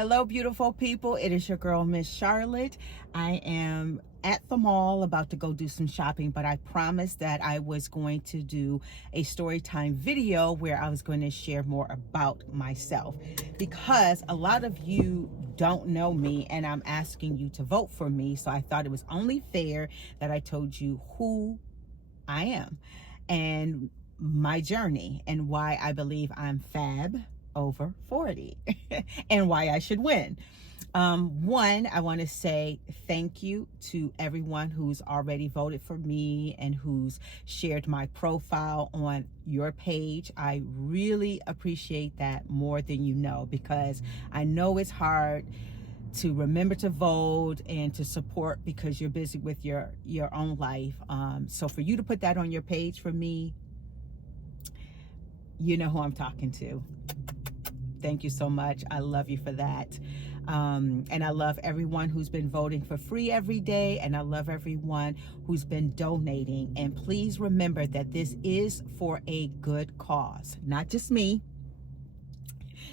Hello, beautiful people. It is your girl, Miss Charlotte. I am at the mall about to go do some shopping, but I promised that I was going to do a story time video where I was going to share more about myself, because a lot of you don't know me and I'm asking you to vote for me. So I thought it was only fair that I told you who I am and my journey and why I believe I'm fab over 40 and why I should win. One, I want to say thank you to everyone who's already voted for me and who's shared my profile on your page. I really appreciate that more than you know, because I know it's hard to remember to vote and to support because you're busy with your own life. So for you to put that on your page for me, you know who I'm talking to. Thank you so much. I love you for that. And I love everyone who's been voting for free every day. And I love everyone who's been donating. And please remember that this is for a good cause, not just me.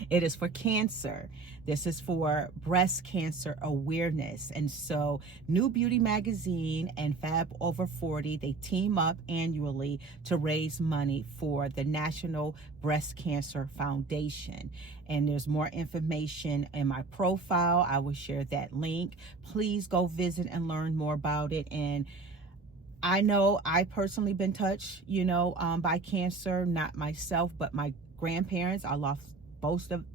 It is for cancer. This is for breast cancer awareness. And so New Beauty Magazine and Fab Over 40, they team up annually to raise money for the National Breast Cancer Foundation. And there's more information in my profile. I will share that link. Please go visit and learn more about it. And I know I personally been touched, by cancer, not myself, but my grandparents. I lost both of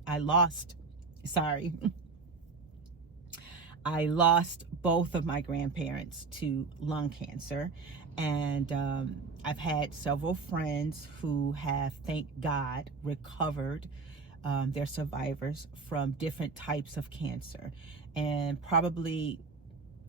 my grandparents to lung cancer. And I've had several friends who have, thank God, recovered. They're survivors from different types of cancer. And probably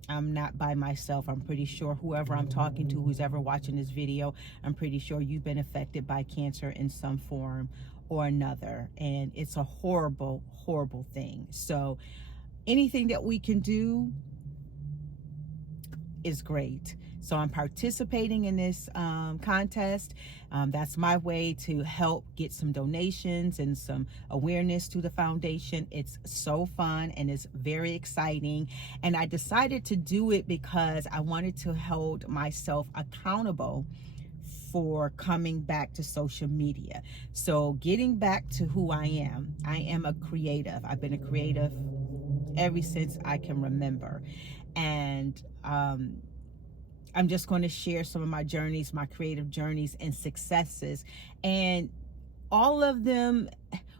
I'm not by myself. I'm pretty sure whoever I'm talking to, who's ever watching this video, I'm pretty sure you've been affected by cancer in some form or another. And it's a horrible, horrible thing. So anything that we can do is great. So I'm participating in this contest. That's my way to help get some donations and some awareness to the foundation. It's so fun and it's very exciting. And I decided to do it because I wanted to hold myself accountable for coming back to social media. So getting back to who I am a creative. I've been a creative ever since I can remember. And I'm just going to share some of my journeys, my creative journeys and successes. And all of them,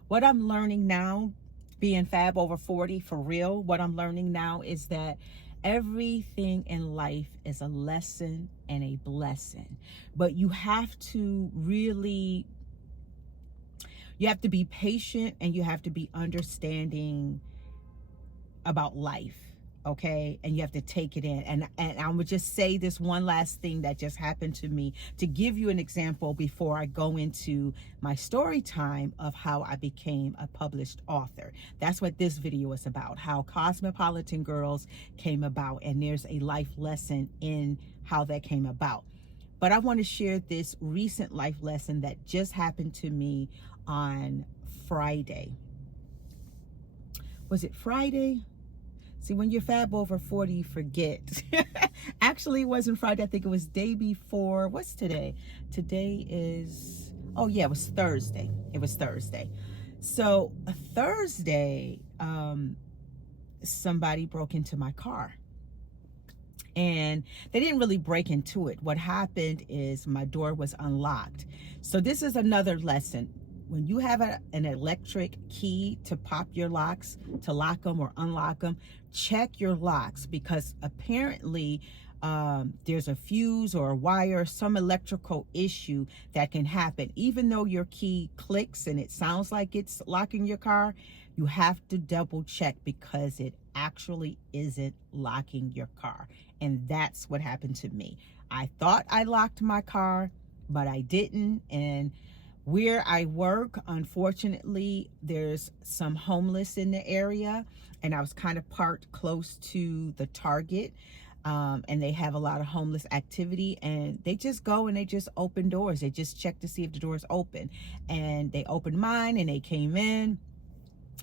what I'm learning now, being Fab Over 40 for real, what I'm learning now is that everything in life is a lesson and a blessing. But you have to be patient and you have to be understanding about life. Okay, and you have to take it in. And I would just say this one last thing that just happened to me to give you an example before I go into my story time of how I became a published author. That's what this video is about, how Cosmopolitan Girls came about, and there's a life lesson in how that came about. But I want to share this recent life lesson that just happened to me on Friday. Was it Friday? See, when you're Fab Over 40, you forget. Actually, it wasn't Friday. I think it was day before. What's today? Today is, oh yeah, it was Thursday. It was Thursday. So Thursday, somebody broke into my car. And they didn't really break into it. What happened is my door was unlocked. So this is another lesson. When you have an electric key to pop your locks, to lock them or unlock them, check your locks, because apparently there's a fuse or a wire, some electrical issue that can happen. Even though your key clicks and it sounds like it's locking your car, you have to double check, because it actually isn't locking your car. And that's what happened to me. I thought I locked my car, but I didn't. And where I work, unfortunately, there's some homeless in the area, and I was kind of parked close to the Target, and they have a lot of homeless activity, and they just go and they just open doors. They just check to see if the door is open, and they opened mine and they came in.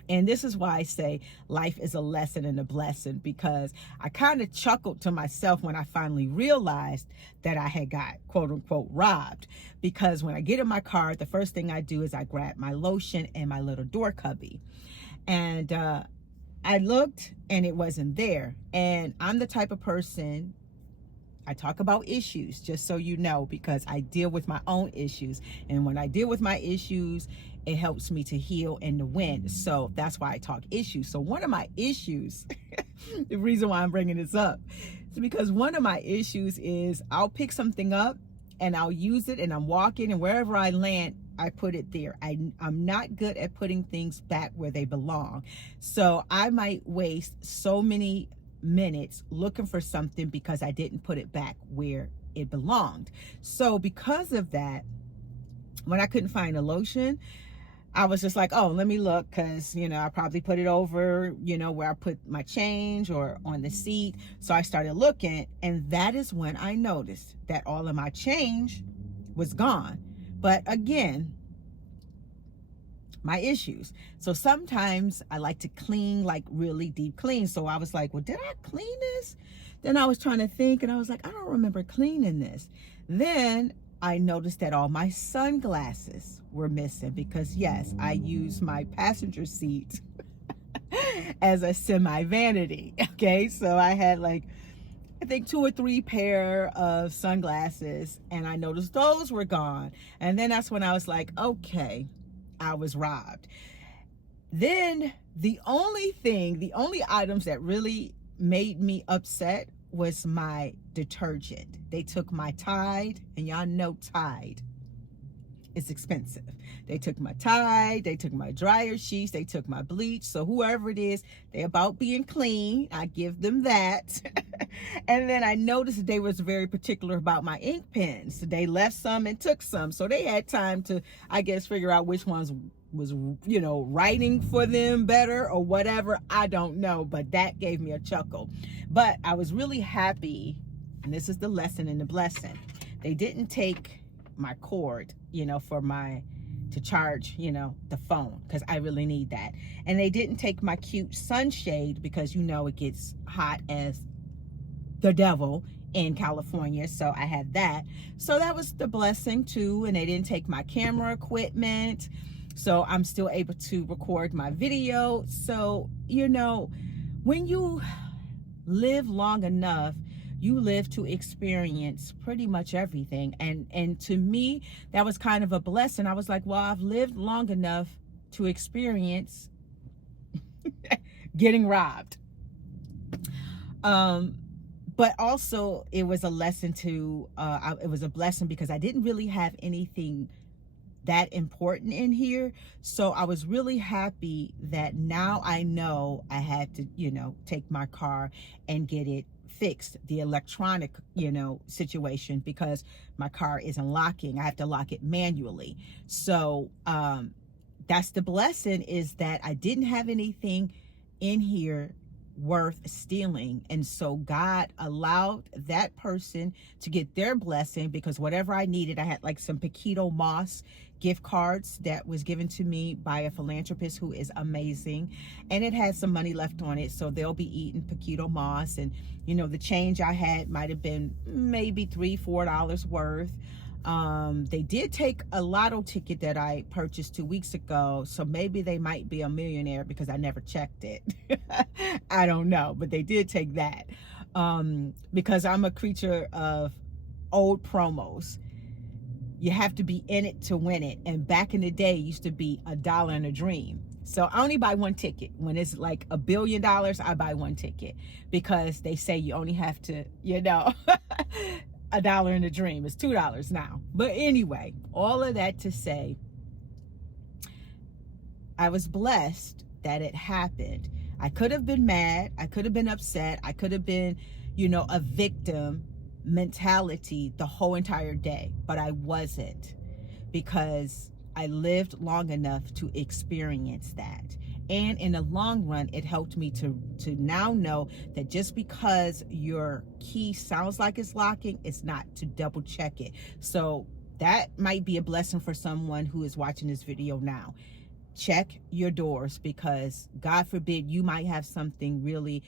And this is why I say life is a lesson and a blessing, because I kind of chuckled to myself when I finally realized that I had got quote unquote robbed. Because when I get in my car, the first thing I do is I grab my lotion and my little door cubby. And I looked and it wasn't there. And I'm the type of person, I talk about issues, just so you know, because I deal with my own issues. And when I deal with my issues, it helps me to heal and to win. So that's why I talk issues. So one of my issues, the reason why I'm bringing this up is because one of my issues is I'll pick something up and I'll use it, and I'm walking, and wherever I land, I put it there. I'm not good at putting things back where they belong. So I might waste so many minutes looking for something because I didn't put it back where it belonged. So because of that, when I couldn't find a lotion, I was just like, oh, let me look, because, you know, I probably put it over, you know, where I put my change or on the seat. So I started looking, and that is when I noticed that all of my change was gone. But again, my issues. So sometimes I like to clean, like really deep clean. So I was like, well, did I clean this? Then I was trying to think, and I was like, I don't remember cleaning this. Then I noticed that all my sunglasses were missing, because yes, I use my passenger seat as a semi-vanity. Okay, so I had like, I think 2 or 3 pair of sunglasses, and I noticed those were gone. And then that's when I was like, okay, I was robbed. Then the only items that really made me upset was my detergent. They took my Tide, and y'all know Tide is expensive. They took my Tide, they took my dryer sheets, they took my bleach. So whoever it is, they about being clean. I give them that. And then I noticed they was very particular about my ink pens. They left some and took some. So they had time to, I guess, figure out which ones was, you know, writing for them better or whatever. I don't know, but that gave me a chuckle. But I was really happy, and this is the lesson and the blessing. They didn't take my cord, you know, to charge, you know, the phone, because I really need that. And they didn't take my cute sunshade, because you know it gets hot as the devil in California. So I had that. So that was the blessing too. And they didn't take my camera equipment. So I'm still able to record my video. So, you know, when you live long enough, you live to experience pretty much everything. And to me, that was kind of a blessing. I was like, well, I've lived long enough to experience getting robbed. But also it was a lesson to, it was a blessing because I didn't really have anything that important in here. So I was really happy that now I know I had to, you know, take my car and get it fixed, the electronic, you know, situation, because my car isn't locking. I have to lock it manually. So that's the blessing, is that I didn't have anything in here worth stealing. And so God allowed that person to get their blessing, because whatever I needed, I had like some Paquito Moss gift cards that was given to me by a philanthropist who is amazing, and it had some money left on it, so they'll be eating Paquito Moss. And you know, the change I had might have been maybe $3-4 worth. They did take a lotto ticket that I purchased 2 weeks ago, so maybe they might be a millionaire, because I never checked it. I don't know, but they did take that, because I'm a creature of old promos. You have to be in it to win it, and back in the day, it used to be $1 and a dream. So I only buy one ticket. When it's like $1 billion, I buy one ticket, because they say you only have to, you know, $1 in a dream. It's $2 now. But anyway, all of that to say, I was blessed that it happened. I could have been mad. I could have been upset. I could have been, you know, a victim mentality the whole entire day, but I wasn't, because I lived long enough to experience that. And in the long run, it helped me to now know that just because your key sounds like it's locking, it's not, to double check it. So that might be a blessing for someone who is watching this video now. check your doors, because God forbid you might have something really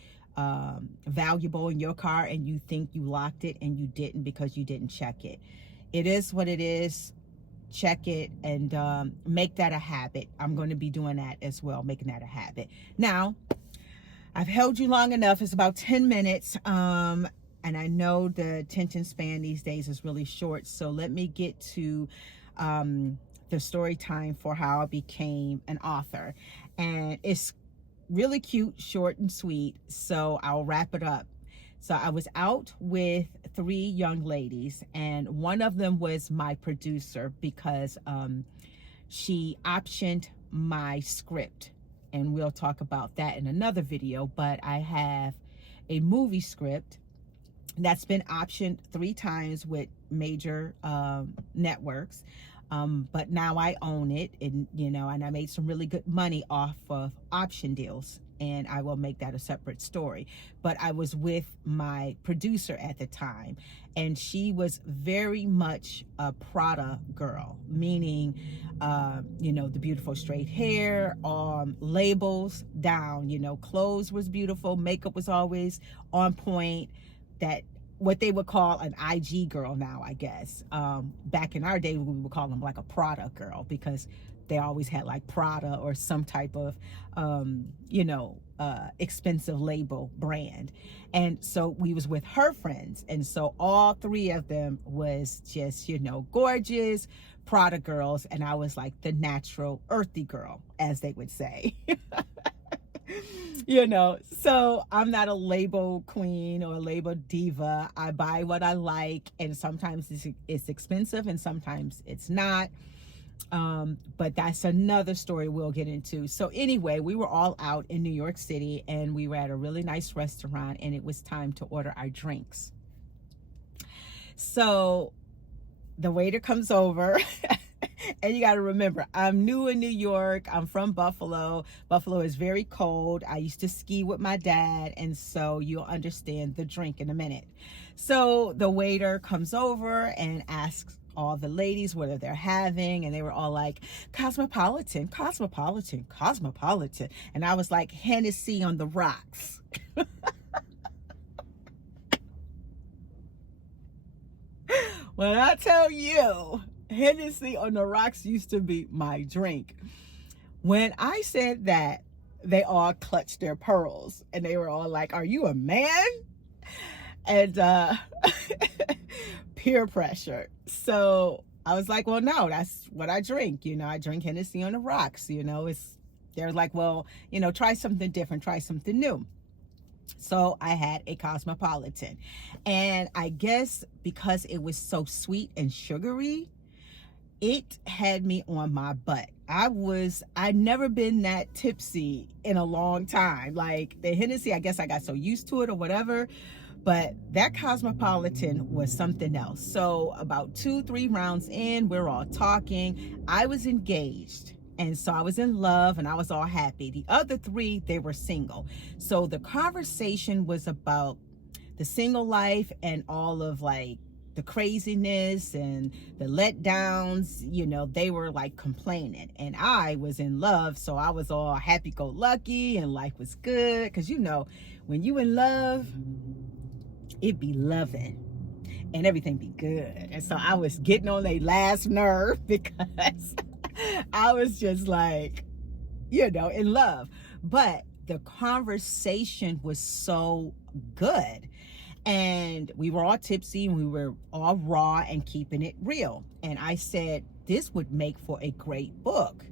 valuable in your car and you think you locked it and you didn't because you didn't check it. It is what it is. Check it and make that a habit. I'm going to be doing that as well, making that a habit. Now, I've held you long enough. It's about 10 minutes. And I know the attention span these days is really short. So let me get to the story time for how I became an author. And it's really cute, short and sweet. So I'll wrap it up. So I was out with 3 young ladies, and one of them was my producer because she optioned my script. And we'll talk about that in another video. But I have a movie script that's been optioned 3 times with major networks. But now I own it, and and I made some really good money off of option deals, and I will make that a separate story. But I was with my producer at the time, and she was very much a Prada girl, meaning, the beautiful straight hair, labels down, clothes was beautiful, makeup was always on point, that what they would call an IG girl now, I guess. Back in our day, we would call them like a Prada girl, because they always had like Prada or some type of, expensive label brand. And so we was with her friends. And so all 3 of them was just, gorgeous Prada girls. And I was like the natural earthy girl, as they would say. So I'm not a label queen or a label diva. I buy what I like, and sometimes it's expensive and sometimes it's not. But that's another story we'll get into. So anyway, we were all out in New York City, and we were at a really nice restaurant, and it was time to order our drinks. So the waiter comes over. And you got to remember, I'm new in New York. I'm from Buffalo. Buffalo is very cold. I used to ski with my dad, and so you'll understand the drink in a minute. So the waiter comes over and asks all the ladies what they're having, and they were all like, Cosmopolitan, Cosmopolitan, Cosmopolitan. And I was like, Hennessy on the rocks. When I tell you, Hennessy on the rocks used to be my drink. When I said that, they all clutched their pearls, and they were all like, are you a man? And peer pressure. So I was like, well, no, that's what I drink. I drink Hennessy on the rocks. They're like, well, try something different, try something new. So I had a Cosmopolitan, and I guess because it was so sweet and sugary, it had me on my butt. I'd never been that tipsy in a long time. Like the Hennessy, I guess I got so used to it or whatever, but that Cosmopolitan was something else. So about 2-3 rounds in, we're all talking. I was engaged, and so I was in love, and I was all happy. The other 3, they were single. So the conversation was about the single life and all of like the craziness and the letdowns. They were like complaining, and I was in love, so I was all happy-go-lucky and life was good, because when you in love, it be loving and everything be good. And so I was getting on their last nerve because I was just like, in love. But the conversation was so good, and we were all tipsy, and we were all raw and keeping it real. And I said, this would make for a great book.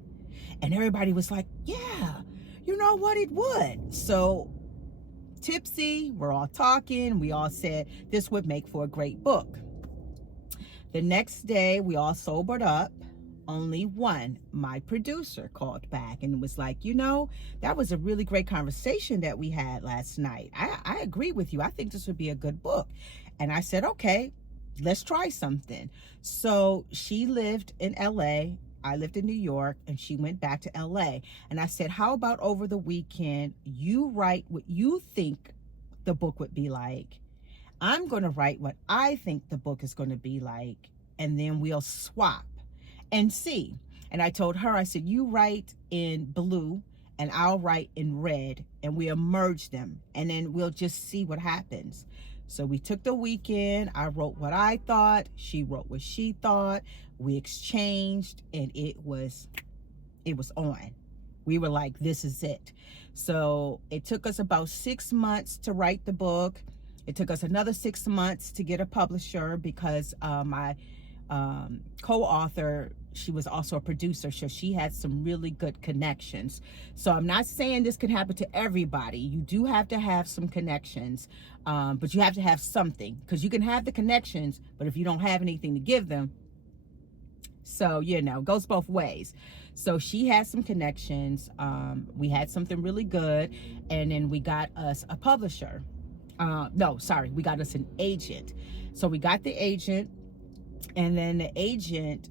And everybody was like, yeah, you know what, it would. So tipsy, we're all talking, we all said this would make for a great book. The next day, we all sobered up. Only one, my producer, called back and was like, that was a really great conversation that we had last night. I agree with you. I think this would be a good book. And I said, okay, let's try something. So she lived in LA. I lived in New York, and she went back to LA. And I said, how about over the weekend, you write what you think the book would be like. I'm going to write what I think the book is going to be like, and then we'll swap and see. And I told her, I said, you write in blue and I'll write in red, and we'll merge them, and then we'll just see what happens. So we took the weekend. I wrote what I thought. She wrote what she thought. We exchanged, and it was on. We were like, this is it. So it took us about 6 months to write the book. It took us another 6 months to get a publisher, because my co-author, she was also a producer, so she had some really good connections. So I'm not saying this can happen to everybody. You do have to have some connections, but you have to have something, because you can have the connections, but if you don't have anything to give them, so it goes both ways. So she had some connections. We had something really good, and then we got us a publisher. We got us an agent. So we got the agent, and then the agent,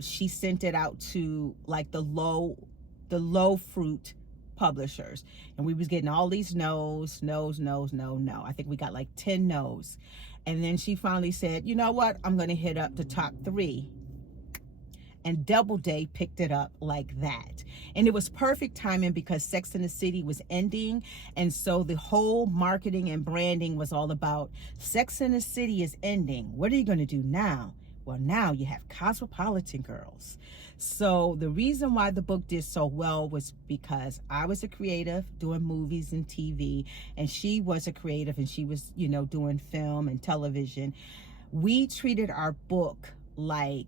she sent it out to like the low fruit publishers, and we was getting all these no's. I think we got like 10 no's. And then she finally said, you know what, I'm gonna hit up the top 3. And Doubleday picked it up like that. And it was perfect timing, because Sex and the City was ending. And so the whole marketing and branding was all about, Sex and the City is ending. What are you going to do now? Well, now you have Cosmopolitan Girls. So the reason why the book did so well was because I was a creative doing movies and TV, and she was a creative, and she was, doing film and television. We treated our book like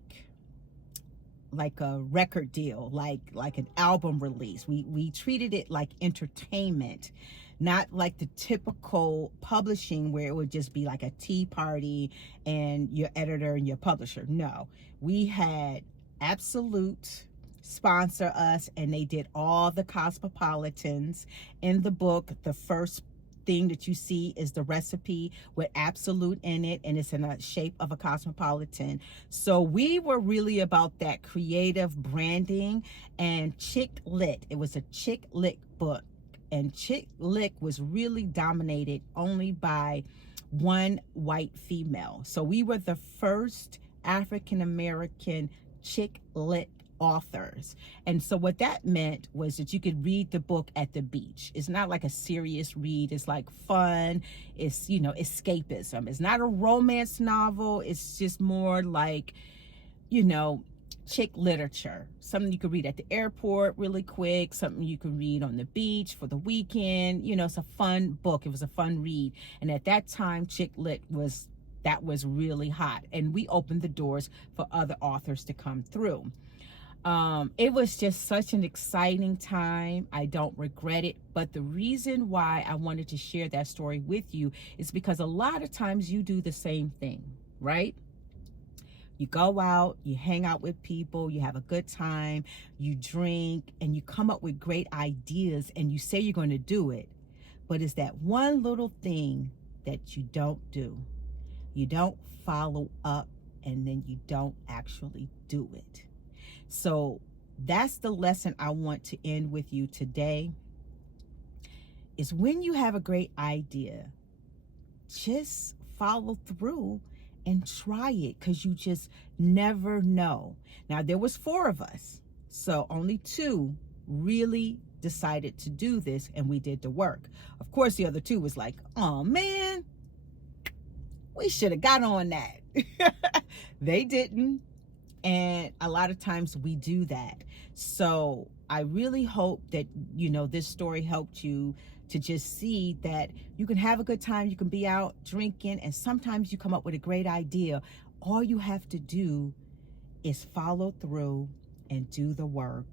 a record deal, like an album release. We treated it like entertainment, not like the typical publishing where it would just be like a tea party and your editor and your publisher. No, we had Absolute sponsor us, and they did all the Cosmopolitans in the book. The first thing that you see is the recipe with Absolute in it, and it's in the shape of a cosmopolitan. So we were really about that creative branding. And Chick Lit, it was a Chick Lit book, and Chick Lit was really dominated only by one white female. So we were the first African-American Chick Lit authors. And so what that meant was that you could read the book at the beach. It's not like a serious read. It's like fun. It's, escapism. It's not a romance novel. It's just more like, chick literature. Something you could read at the airport really quick. Something you could read on the beach for the weekend. It's a fun book. It was a fun read. And at that time, Chick Lit was really hot. And we opened the doors for other authors to come through. It was just such an exciting time. I don't regret it. But the reason why I wanted to share that story with you is because a lot of times you do the same thing, right? You go out, you hang out with people, you have a good time, you drink, and you come up with great ideas, and you say you're going to do it. But it's that one little thing that you don't do. You don't follow up, and then you don't actually do it. So that's the lesson I want to end with you today, is when you have a great idea, just follow through and try it, because you just never know. Now, there was 4 of us, so only 2 really decided to do this, and we did the work. Of course, the other 2 was like, oh man, we should have got on that. They didn't. And a lot of times we do that. So I really hope that, this story helped you to just see that you can have a good time. You can be out drinking, and sometimes you come up with a great idea. All you have to do is follow through and do the work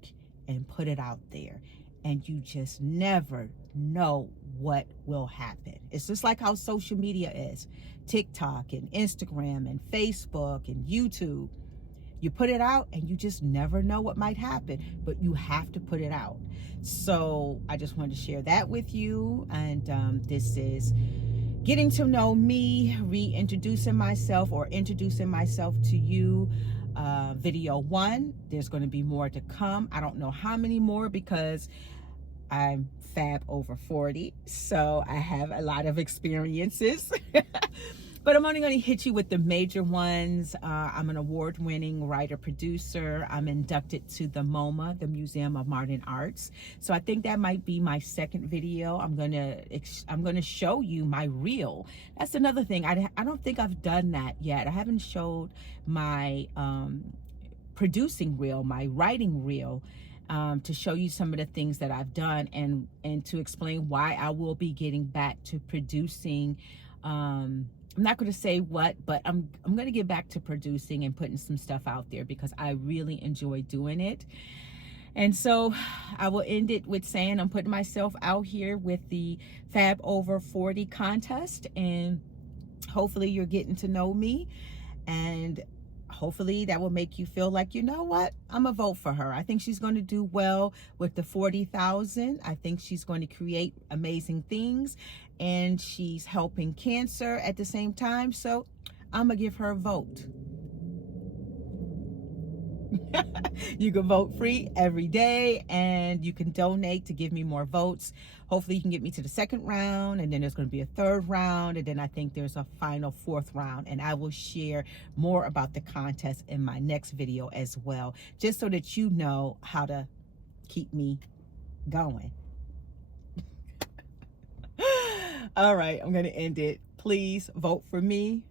and put it out there. And you just never know what will happen. It's just like how social media is. TikTok and Instagram and Facebook and YouTube. You put it out and you just never know what might happen, but you have to put it out. So I just wanted to share that with you. And this is getting to know me, reintroducing myself, or introducing myself to you. Video 1, there's going to be more to come. I don't know how many more, because I'm fab over 40. So I have a lot of experiences. But I'm only going to hit you with the major ones. I'm an award-winning writer-producer. I'm inducted to the MoMA, the Museum of Modern Arts. So I think that might be my second video. I'm gonna show you my reel. That's another thing. I don't think I've done that yet. I haven't showed my producing reel, my writing reel. To show you some of the things that I've done and to explain why I will be getting back to producing. I'm not going to say what, but I'm going to get back to producing and putting some stuff out there because I really enjoy doing it. And so I will end it with saying I'm putting myself out here with the Fab Over 40 contest, and hopefully you're getting to know me, and hopefully that will make you feel like, you know what, I'm a vote for her. I think she's going to do well with the 40,000. I think she's going to create amazing things, and she's helping cancer at the same time. So I'm gonna give her a vote. You can vote free every day, and you can donate to give me more votes. Hopefully you can get me to the second round, and then there's going to be a third round, and then I think there's a final fourth round, and I will share more about the contest in my next video as well, just so that you know how to keep me going. All right, I'm going to end it. Please vote for me.